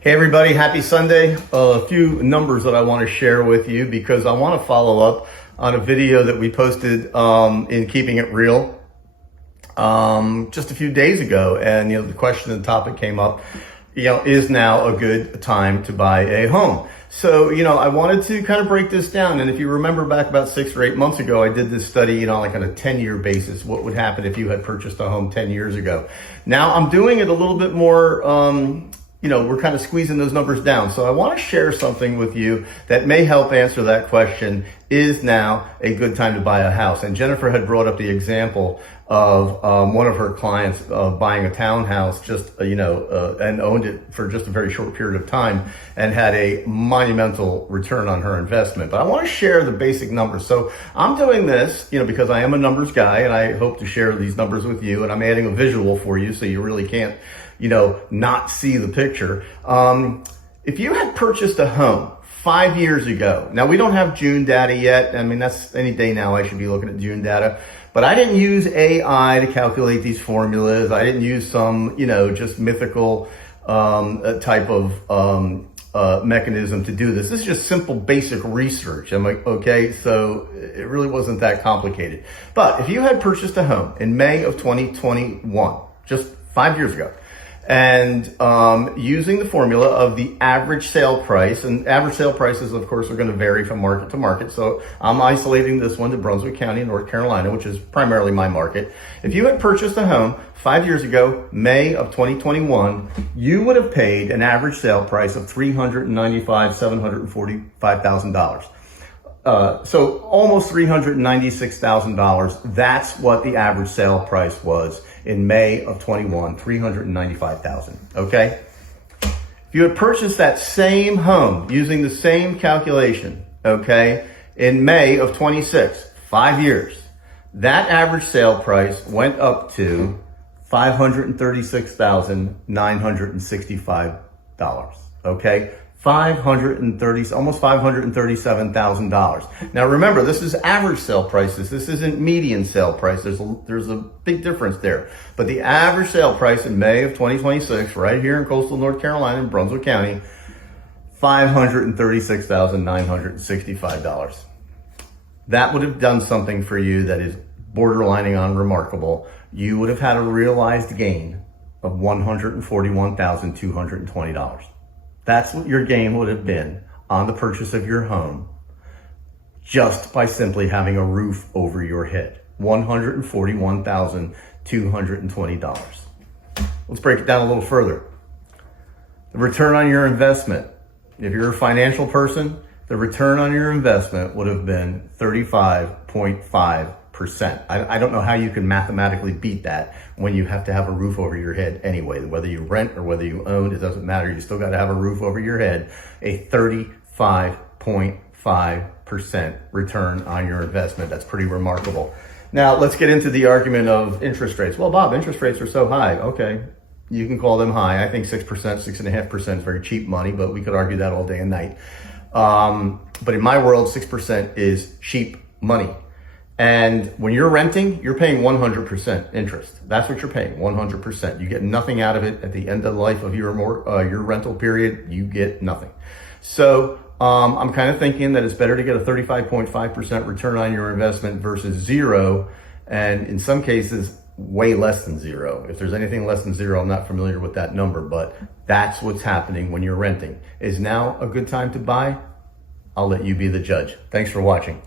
Hey everybody, happy Sunday. A few numbers that I want to share with you because I want to follow up on a video that we posted in Keeping It Real just a few days ago. And the question and topic came up, is now a good time to buy a home? So, I wanted to kind of break this down. And if you remember back about 6 or 8 months ago, I did this study, like on a 10-year basis, what would happen if you had purchased a home 10 years ago. Now I'm doing it a little bit more, we're kind of squeezing those numbers down. So I want to share something with you that may help answer that question. Is now a good time to buy a house? And Jennifer had brought up the example of one of her clients buying a townhouse and owned it for just a very short period of time and had a monumental return on her investment. But I want to share the basic numbers. So I'm doing this, because I am a numbers guy and I hope to share these numbers with you, and I'm adding a visual for you so you really can't not see the picture. If you had purchased a home 5 years ago, now we don't have June data yet. I mean, that's any day now I should be looking at June data, but I didn't use AI to calculate these formulas. I didn't use some, just mythical type of mechanism to do this. This is just simple basic research. I'm like, okay, so it really wasn't that complicated. But if you had purchased a home in May of 2021, just 5 years ago, and using the formula of the average sale price, and average sale prices, of course, are going to vary from market to market. So I'm isolating this one to Brunswick County, North Carolina, which is primarily my market. If you had purchased a home 5 years ago, May of 2021, you would have paid an average sale price of $745,000. So almost $396,000. That's what the average sale price was in May of 21, $395,000. Okay. If you had purchased that same home using the same calculation, okay, in May of 26, 5 years, that average sale price went up to $536,965. Okay. Almost $537,000. Now remember, this is average sale prices. This isn't median sale price. There's a big difference there. But the average sale price in May of 2026, right here in coastal North Carolina in Brunswick County, $536,965. That would have done something for you that is borderlining on remarkable. You would have had a realized gain of $141,220. That's what your gain would have been on the purchase of your home just by simply having a roof over your head. $141,220. Let's break it down a little further. The return on your investment, if you're a financial person, the return on your investment would have been 35.5%. I don't know how you can mathematically beat that when you have to have a roof over your head anyway. Whether you rent or whether you own, it doesn't matter. You still got to have a roof over your head. A 35.5% return on your investment. That's pretty remarkable. Now, let's get into the argument of interest rates. Well, Bob, interest rates are so high. Okay, you can call them high. I think 6%, 6.5% is very cheap money, but we could argue that all day and night. But in my world, 6% is cheap money. And when you're renting, you're paying 100% interest. That's what you're paying, 100%. You get nothing out of it at the end of the life of your rental period. You get nothing. So I'm kind of thinking that it's better to get a 35.5% return on your investment versus zero, and in some cases, way less than zero. If there's anything less than zero, I'm not familiar with that number, but that's what's happening when you're renting. Is now a good time to buy? I'll let you be the judge. Thanks for watching.